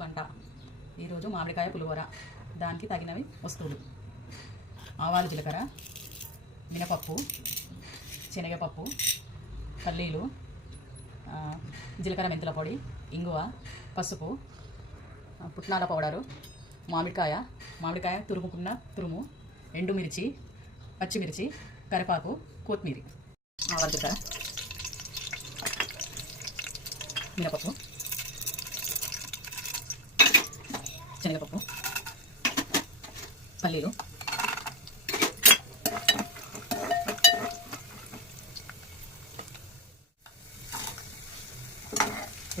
వంట ఈరోజు మామిడికాయ పులిహోర. దానికి తగినవి వస్తువులు: ఆవాలు, జీలకర్ర, మినపప్పు, శనగపప్పు, పల్లీలు, జీలకర్ర మెంతుల పొడి, ఇంగువ, పసుపు, పుట్నాల పౌడరు, మామిడికాయ తురుముకున్న తురుము, ఎండుమిర్చి, పచ్చిమిర్చి, కరివేపాకు, కొత్తిమీర. ఆవాలు, జీలకర్ర, మినపప్పు, శనగపప్పు, పల్లీలు,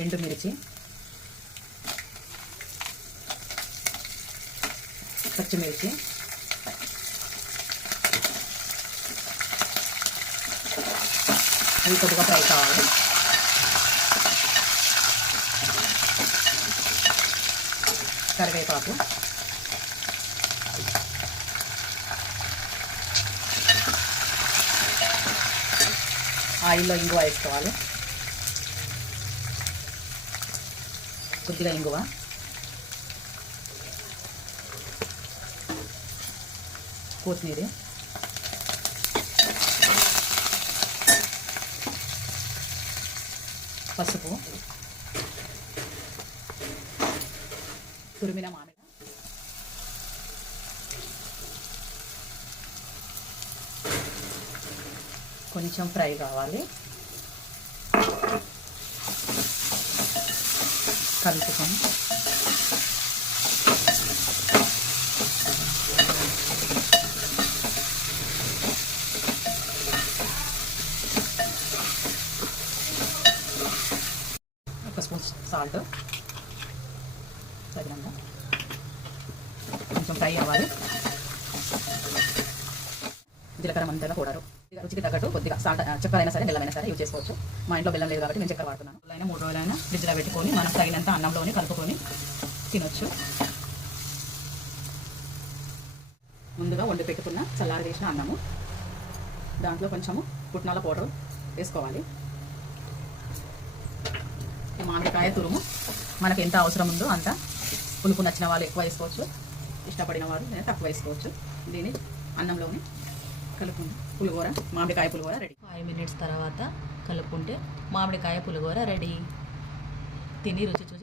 ఎండుమిర్చి, పచ్చిమిర్చి, ఇవి కొద్దిగా ఫ్రై కావాలి. కరివేపాకు, ఆయిల్లో ఇంగువ వేసుకోవాలి. కొద్దిగా ఇంగువ, కొత్తిమీర, పసుపు, తురిమిన మామిడి, కొంచెం ఫ్రై కావాలి. కలుపుకొని ఒక స్పూన్ సాల్ట్ తగినంత, కొంచెం ఫ్రై అవ్వాలి. జీలకర్ర మెంతుల పౌడరు, రుచికి తగ్గట్టు కొద్దిగా సాల్ట్, చక్కెర అయినా సరే బెల్లమైనా సరే యూజ్ చేసుకోవచ్చు. మా ఇంట్లో బెల్లం లేదు కాబట్టి నేను చక్కెర వాడుతున్నాను. 3 రోజులైనా ఫ్రిడ్జ్లో పెట్టుకొని మనం తగినంత అన్నంలోనే కలుపుకొని తినొచ్చు. ముందుగా వండి పెట్టుకున్న చల్లారి వేసిన అన్నము, దాంట్లో కొంచెము పుట్నాల పౌడర్ వేసుకోవాలి. మామిడికాయ తురుము మనకు ఎంత అవసరం ఉందో అంత, పులుపు నచ్చిన వాళ్ళు ఎక్కువ వేసుకోవచ్చు, ఇష్టపడిన వారు నేను తక్కువ వేసుకోవచ్చు. దీన్ని అన్నంలోనే కలుపుకుంటే పులిహోర, మామిడికాయ పులిహోర రెడీ. 5 minutes తర్వాత కలుపుకుంటే మామిడికాయ పులిహోర రెడీ. తిని రుచి